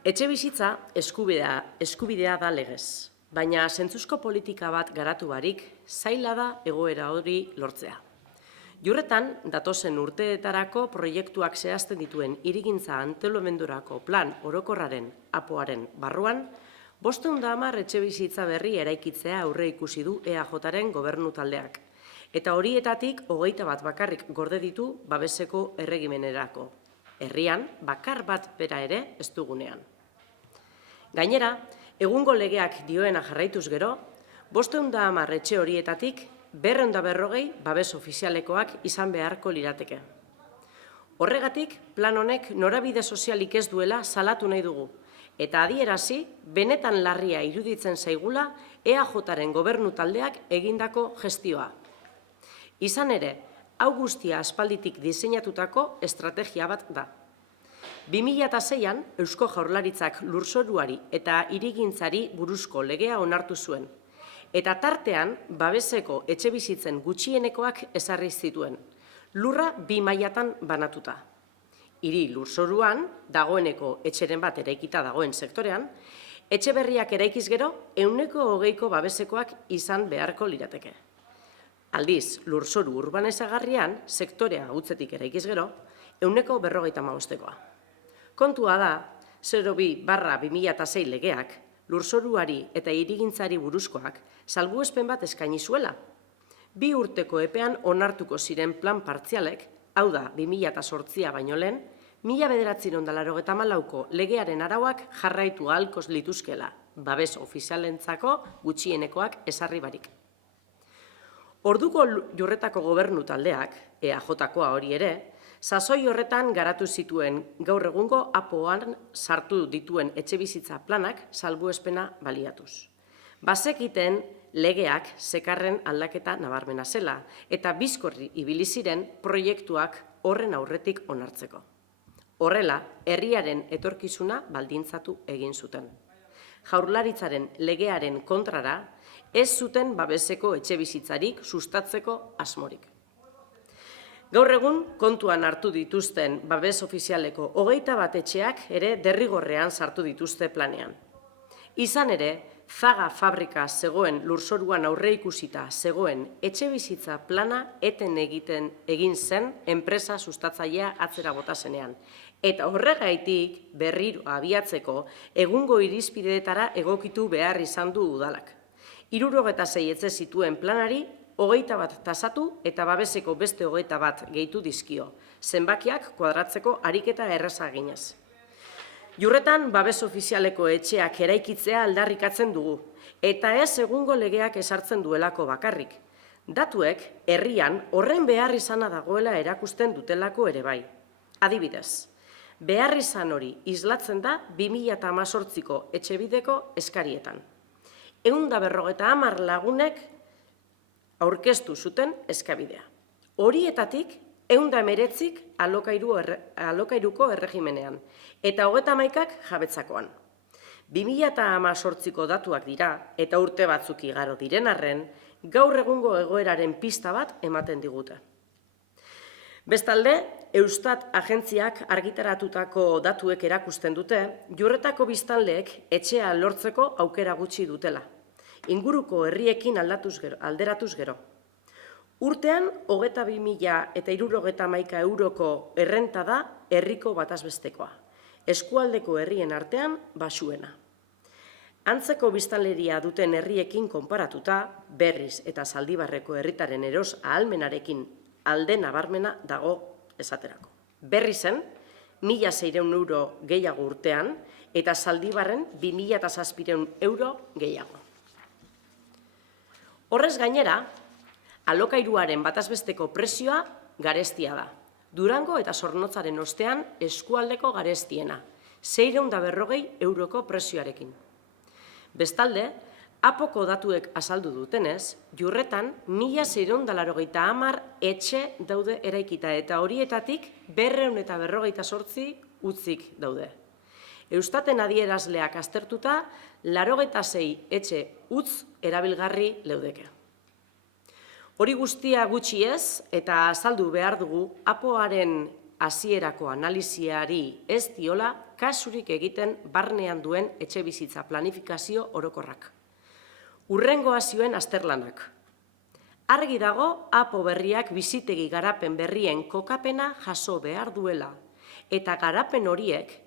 Etxebizitza eskubidea da legez, baina zentzuzko politika bat garatu barik zaila da egoera hori lortzea. Jurretan, datozen urteetarako proiektuak zehazten dituen hirigintza antolamendurako plan orokorraren APOaren barruan, 510 etxebizitza berri eraikitzea aurre ikusi du EAJaren gobernu taldeak, eta horietatik 21 bakarrik gorde ditu babeseko erregimenerako. Herrian, bakar bat bera ere ez dugunean. Gainera, egungo legeak dioena jarraituz gero, 510 etxe horietatik 240 babes ofizialekoak izan beharko lirateke. Horregatik, plan honek norabide sozialik ez duela salatu nahi dugu, eta adierazi, benetan larria iruditzen zaigula EAJaren gobernu taldeak egindako gestioa. Izan ere, hau guztia aspalditik diseinatutako estrategia bat da. 2006an Eusko Jaurlaritzak lurzoruari eta hirigintzari buruzko legea onartu zuen, eta tartean babeseko etxebizitzen gutxienekoak ezarri zituen, lurra 2 mailatan banatuta. Hiri lurzoruan, dagoeneko etxeren bat eraikita dagoen sektorean, etxe berriak eraikiz gero 120ko babesekoak izan beharko lirateke. Aldiz, lurzoru urbanezagarrian, sektorea hutzetik eraikiz gero, 155koa. Kontua da, 02/2006 legeak, lurzoruari eta hirigintzari buruzkoak salbuespen bat eskaini zuela. 2 urteko epean onartuko ziren plan partzialek, hau da 2008 baino lehen, 1994ko legearen arauak jarraitu ahalko lituzkela, babes ofizialentzako gutxienekoak ezarri barik. Orduko Jurretako gobernu taldeak, EAJkoa hori ere, sasoi horretan garatu zituen gaur egungo APOan sartu dituen etxebizitza planak salbuespena baliatuz. Bazekiten legeak zekarren aldaketa nabarmena zela, eta bizkorri ibili ziren proiektuak horren aurretik onartzeko. Horrela, herriaren etorkizuna baldintzatu egin zuten. Jaurlaritzaren legearen kontrara, ez zuten babeseko etxebizitzarik sustatzeko asmorik. Gaur egun, kontuan hartu dituzten babes ofizialeko 21 etxeak ere derrigorrean sartu dituzte planean. Izan ere, Zaga fabrika zegoen lurzoruan aurre ikusita zegoen etxebizitza plana eten egin zen enpresa sustatzailea atzera bota zenean. Eta horregaitik berriro abiatzeko egungo irizpideetara egokitu behar izan du udalak. 76 etxe zituen planari 21 tasatu eta babeseko beste 21 gehitu dizkio, zenbakiak kuadratzeko ariketa erraza eginez. Jurretan, babes ofizialeko etxeak eraikitzea aldarrikatzen dugu, eta ez egungo legeak esartzen duelako bakarrik. Datuek, herrian, horren behar izana dagoela erakusten dutelako ere bai. Adibidez, behar izan hori islatzen da 2018ko etxebideko eskarietan. 150 lagunek aurkeztu zuten eskabidea. Horietatik, 119 alokairuko erregimenean, eta 31 jabetzakoan. 2018ko datuak dira, eta urte batzuk igaro diren arren, gaur egungo egoeraren pista bat ematen digute. Bestalde, Eustat agentziak argitaratutako datuek erakusten dute, Jurretako biztanleek etxea lortzeko aukera gutxi dutela. Inguruko herriekin alderatuz gero. Urtean, 22.061 euroko errenta da herriko batazbestekoa. Eskualdeko herrien artean basuena. Antzeko biztanleria duten herriekin konparatuta, Berriz eta Zaldibarreko herritaren eros ahalmenarekin alde nabarmena dago esaterako. Berrizen, 1.600 euro gehiago urtean, eta Zaldibarren 2.700 euro gehiago. Horrez gainera, alokairuaren batazbesteko prezioa garestia da. Durango eta Zornotzaren ostean eskualdeko garestiena, 640 euroko prezioarekin. Bestalde, APOko datuek azaldu dutenez, Jurretan 1.680 etxe daude eraikita eta horietatik 248 utzik daude. Eustaten adierazleak aztertuta, 86 etxe utz erabilgarri leudeke. Hori guztia gutxi ez, eta azaldu behar dugu, APOaren hasierako analisiari ez diola kasurik egiten barnean duen etxebizitza planifikazio orokorrak. Hurrengoa zioen azterlanak. Argi dago APO berriak bizitegi garapen berrien kokapena jaso behar duela, eta garapen horiek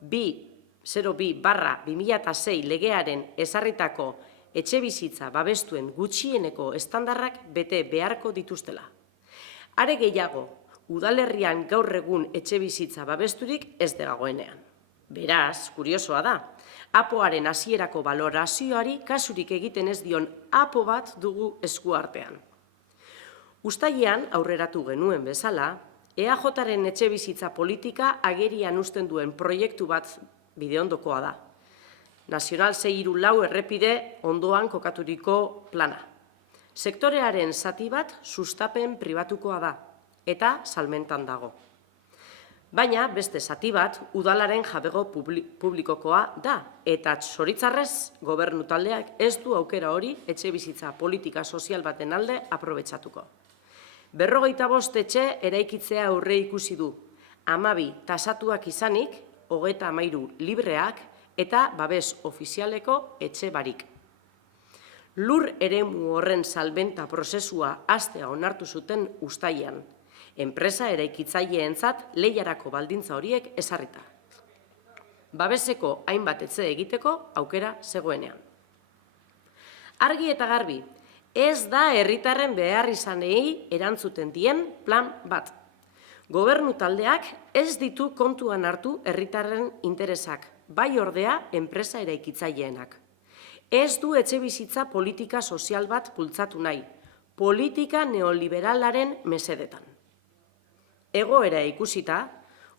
202/2006 legearen ezarritako etxebizitza babestuen gutxieneko estandarrak bete beharko dituztela. Are gehiago, udalerrian gaur egun etxebizitza babesturik ez dagoenean. Beraz, kuriosoa da, APOaren hasierako balorazioari kasurik egiten ez dion APO bat dugu eskuartean. Uztailean aurreratu genuen bezala, EAJaren etxebizitza politika agerian uzten duen proiektu bat bideondokoa da. Nazional 634 errepide ondoan kokaturiko plana. Sektorearen zati bat sustapen pribatukoa da eta salmentan dago. Baina beste zati bat udalaren jabego publikokoa da eta zoritxarrez gobernu taldeak ez du aukera hori etxebizitza politika sozial baten alde aprobetxatuko. 55 etxe eraikitzea aurre ikusi du, 12 tasatuak izanik, 33 libreak eta babes ofizialeko etxe barik. Lur eremu horren salbenta prozesua hastea onartu zuten uztailean, enpresa eraikitzaileentzat lehiarako baldintza horiek ezarrita. Babeseko hainbat etxe egiteko aukera zegoenean. Argi eta garbi, ez da herritarren behar izanei erantzuten dien plan bat. Gobernu taldeak ez ditu kontuan hartu herritarren interesak, bai ordea enpresa eraikitzaileenak. Ez du etxebizitza politika sozial bat bultzatu nahi, politika neoliberalaren mesedetan. Egoera ikusita,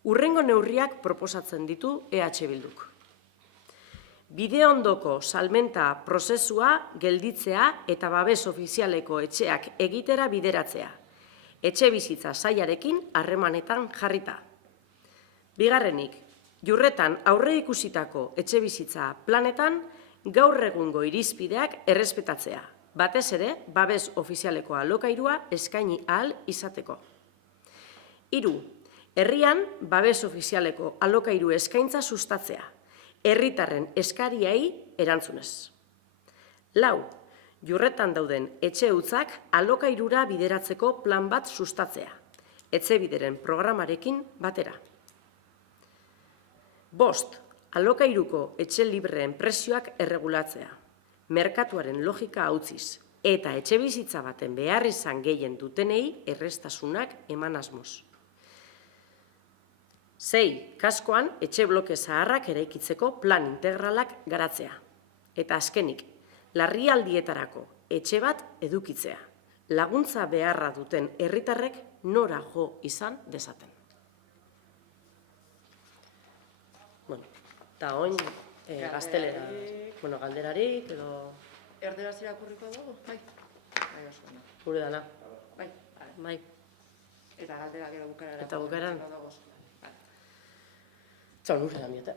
hurrengo neurriak proposatzen ditu EH Bilduk. Bideondoko salmenta prozesua gelditzea eta babes ofizialeko etxeak egitera bideratzea, etxebizitza sailarekin harremanetan jarrita. Bigarrenik, Jurretan aurre ikusitako etxebizitza planetan gaur egungo irizpideak errespetatzea, batez ere babes ofizialeko alokairua eskaini ahal izateko. 3. Herrian babes ofizialeko alokairu eskaintza sustatzea, herritarren eskariei erantzunez. 4. Jurretan dauden etxe hutzak alokairura bideratzeko plan bat sustatzea, etxebideren programarekin batera. 5. Alokairuko etxe libreen prezioak erregulatzea, merkatuaren logika utziz, eta etxebizitza baten beharrizan gehien dutenei errestasunak eman asmoz. 6. Kaskoan etxe bloke zaharrak eraikitzeko plan integralak garatzea. Eta azkenik, larrialdietarako etxe bat edukitzea, laguntza beharra duten herritarrek nora jo izan dezaten. Bueno, eta oin gaztelera, galderarik edo... Erderaz irakurriko dugu? Bai. Bai, oso. Gure dana. Bai. Bai. Eta galderak edo bukaera. Eta bukaeran. Txau, nure da mieta.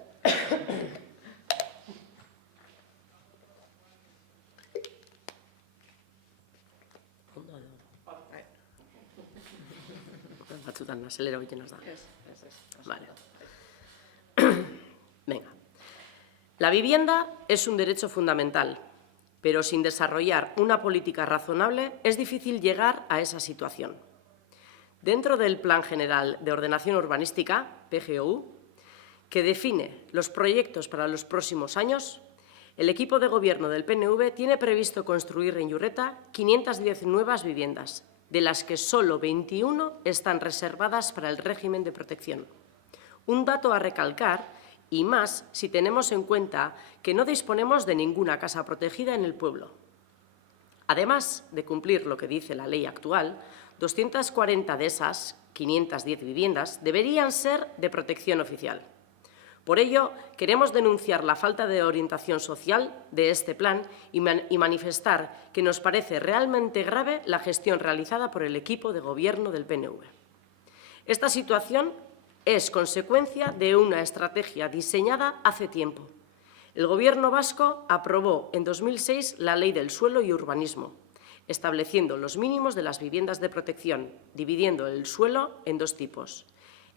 Ondo, edo. Bai. Batzutan, azelera egiten az da. Ez. Vale. Venga. La vivienda es un derecho fundamental, pero sin desarrollar una política razonable es difícil llegar a esa situación. Dentro del Plan General de Ordenación Urbanística, PGOU, que define los proyectos para los próximos años, el equipo de gobierno del PNV tiene previsto construir en Iurreta 510 nuevas viviendas, de las que solo 21 están reservadas para el régimen de protección. Un dato a recalcar, y más si tenemos en cuenta que no disponemos de ninguna casa protegida en el pueblo. Además de cumplir lo que dice la ley actual, 240 de esas 510 viviendas deberían ser de protección oficial. Por ello, queremos denunciar la falta de orientación social de este plan y manifestar que nos parece realmente grave la gestión realizada por el equipo de gobierno del PNV. Esta situación es consecuencia de una estrategia diseñada hace tiempo. El Gobierno vasco aprobó en 2006 la Ley del Suelo y Urbanismo, estableciendo los mínimos de las viviendas de protección, dividiendo el suelo en dos tipos: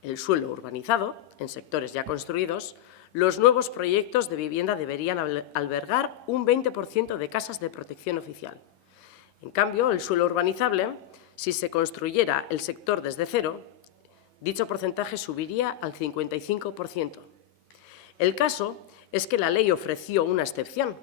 el suelo urbanizado, en sectores ya construidos, los nuevos proyectos de vivienda deberían albergar un 20% de casas de protección oficial. En cambio, el suelo urbanizable, si se construyera el sector desde cero, dicho porcentaje subiría al 55%. El caso es que la ley ofreció una excepción.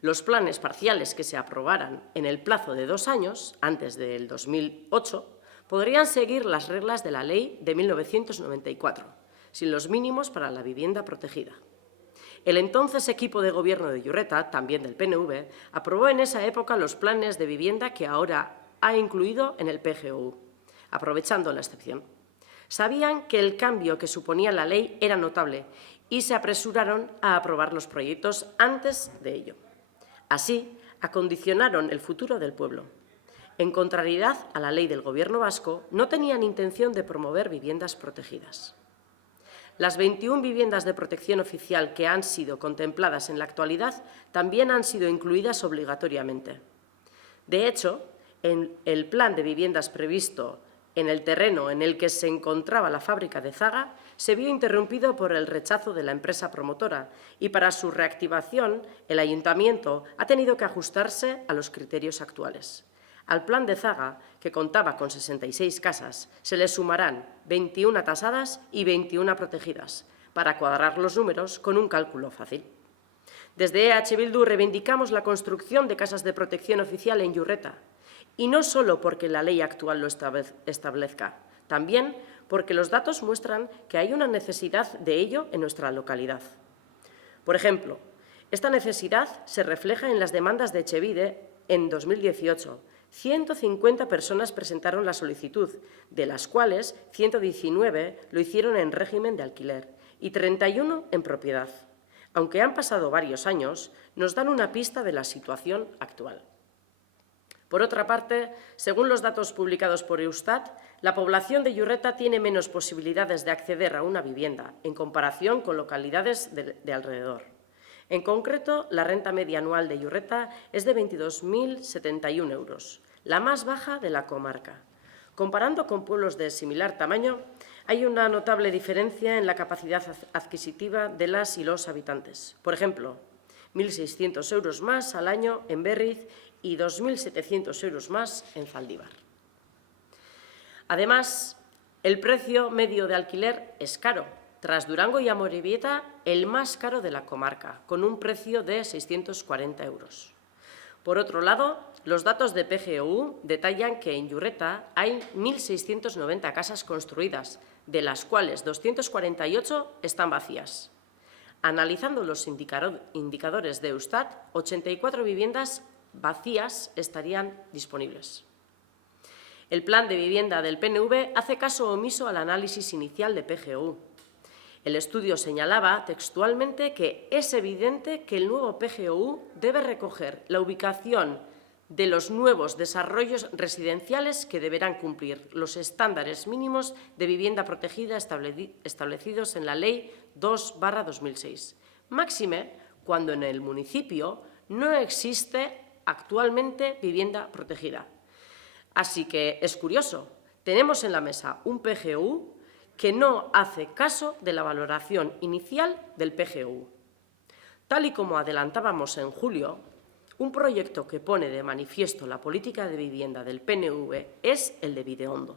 Los planes parciales que se aprobaran en el plazo de 2 años, antes del 2008, podrían seguir las reglas de la ley de 1994, sin los mínimos para la vivienda protegida. El entonces equipo de gobierno de Iurreta, también del PNV, aprobó en esa época los planes de vivienda que ahora ha incluido en el PGOU, aprovechando la excepción. Sabían que el cambio que suponía la ley era notable y se apresuraron a aprobar los proyectos antes de ello. Así, acondicionaron el futuro del pueblo. En contrariedad a la ley del Gobierno vasco, no tenían intención de promover viviendas protegidas. Las 21 viviendas de protección oficial que han sido contempladas en la actualidad también han sido incluidas obligatoriamente. De hecho, en el plan de viviendas previsto en el terreno en el que se encontraba la fábrica de Zaga, se vio interrumpido por el rechazo de la empresa promotora y para su reactivación el Ayuntamiento ha tenido que ajustarse a los criterios actuales. Al plan de Zaga, que contaba con 66 casas, se le sumarán 21 tasadas y 21 protegidas, para cuadrar los números con un cálculo fácil. Desde EH Bildu reivindicamos la construcción de casas de protección oficial en Iurreta, y no solo porque la ley actual lo establezca, también porque los datos muestran que hay una necesidad de ello en nuestra localidad. Por ejemplo, esta necesidad se refleja en las demandas de Etxebide en 2018. 150 personas presentaron la solicitud, de las cuales 119 lo hicieron en régimen de alquiler y 31 en propiedad. Aunque han pasado varios años, nos dan una pista de la situación actual. Por otra parte, según los datos publicados por Eustat, la población de Iurreta tiene menos posibilidades de acceder a una vivienda en comparación con localidades de alrededor. En concreto, la renta media anual de Iurreta es de 22.071 euros, la más baja de la comarca. Comparando con pueblos de similar tamaño, hay una notable diferencia en la capacidad adquisitiva de las y los habitantes. Por ejemplo, 1.600 euros más al año en Berriz y 2.700 euros más en Zaldívar. Además, el precio medio de alquiler es caro. Tras Durango y Amorebieta, el más caro de la comarca, con un precio de 640 euros. Por otro lado, los datos de PGOU detallan que en Iurreta hay 1.690 casas construidas, de las cuales 248 están vacías. Analizando los indicadores de Eustat, 84 viviendas vacías estarían disponibles. El plan de vivienda del PNV hace caso omiso al análisis inicial de PGOU. El estudio señalaba textualmente que es evidente que el nuevo PGOU debe recoger la ubicación de los nuevos desarrollos residenciales que deberán cumplir los estándares mínimos de vivienda protegida establecidos en la Ley 2/2006. Máxime cuando en el municipio no existe actualmente vivienda protegida. Así que es curioso, tenemos en la mesa un PGOU que no hace caso de la valoración inicial del PGOU. Tal y como adelantábamos en julio, un proyecto que pone de manifiesto la política de vivienda del PNV es el de Videondo,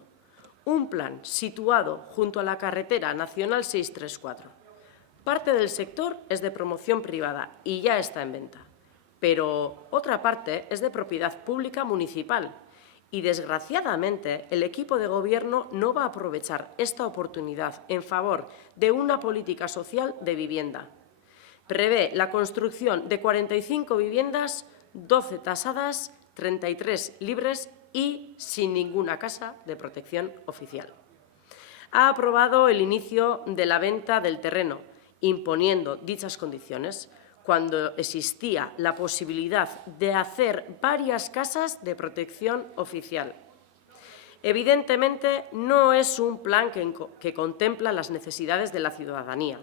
un plan situado junto a la carretera nacional 634. Parte del sector es de promoción privada y ya está en venta, pero otra parte es de propiedad pública municipal. Y, desgraciadamente, el equipo de gobierno no va a aprovechar esta oportunidad en favor de una política social de vivienda. Prevé la construcción de 45 viviendas, 12 tasadas, 33 libres y sin ninguna casa de protección oficial. Ha aprobado el inicio de la venta del terreno, imponiendo dichas condiciones, cuando existía la posibilidad de hacer varias casas de protección oficial. Evidentemente, no es un plan que contempla las necesidades de la ciudadanía.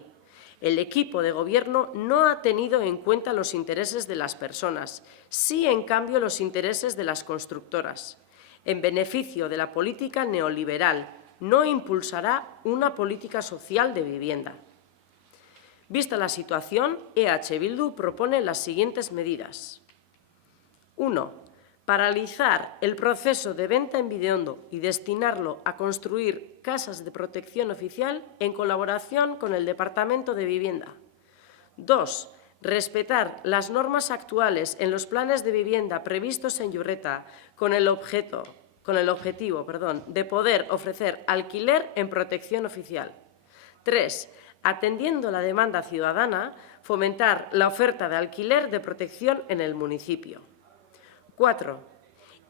El equipo de gobierno no ha tenido en cuenta los intereses de las personas, sí, en cambio, los intereses de las constructoras, en beneficio de la política neoliberal, no impulsará una política social de vivienda. Vista la situación, EH Bildu propone las siguientes medidas. 1. Paralizar el proceso de venta en Videondo y destinarlo a construir casas de protección oficial en colaboración con el Departamento de Vivienda. 2. Respetar las normas actuales en los planes de vivienda previstos en Iurreta con el objetivo de poder ofrecer alquiler en protección oficial. 3. Atendiendo la demanda ciudadana, fomentar la oferta de alquiler de protección en el municipio. 4.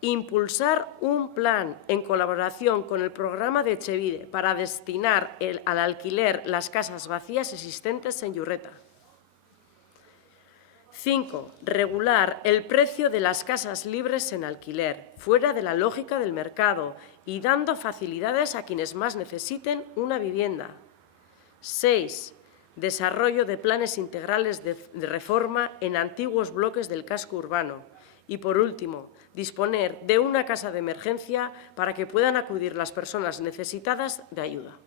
Impulsar un plan en colaboración con el programa de Etxebide para destinar al alquiler las casas vacías existentes en Iurreta. 5. Regular el precio de las casas libres en alquiler, fuera de la lógica del mercado y dando facilidades a quienes más necesiten una vivienda. 6. Desarrollo de planes integrales de reforma en antiguos bloques del casco urbano. Y, por último, disponer de una casa de emergencia para que puedan acudir las personas necesitadas de ayuda.